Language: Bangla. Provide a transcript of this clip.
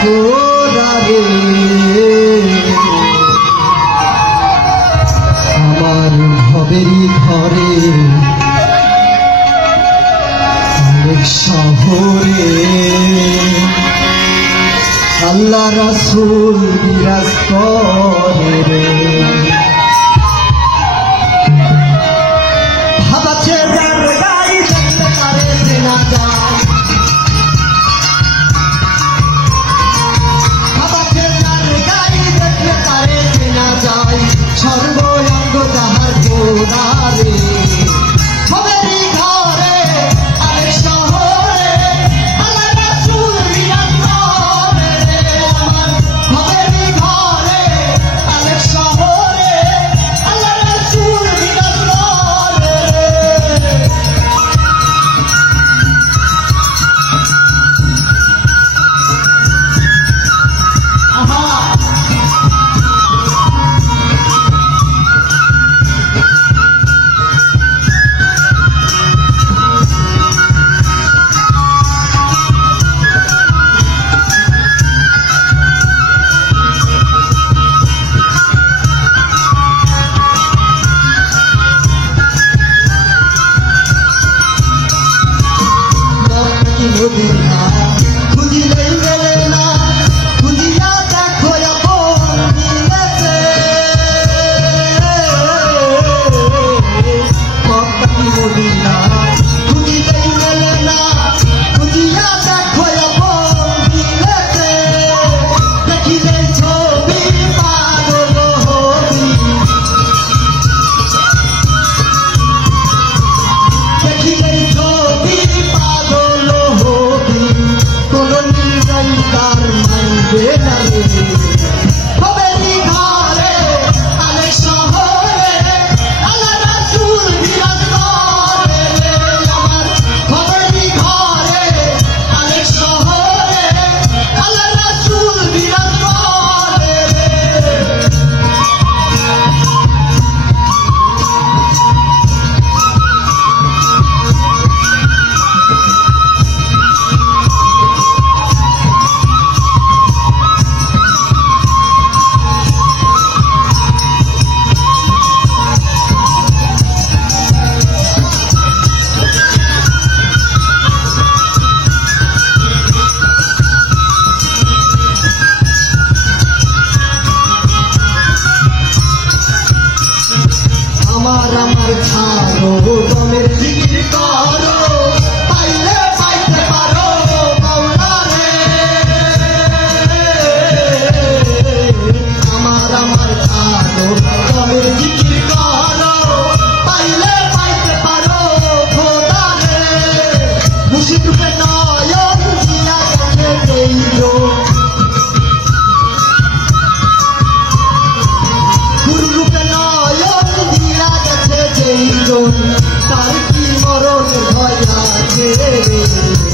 খোদারে আমার ভবেরই ঘরে অনেক শহরে। আল্লাহ রাসুল বিরাজ করে মদিনা খুঁজিলেই গেলে না খুঁজিয়া দেখো মদিনা আমার আমার ছাড়ো দমের জিকির কর। you.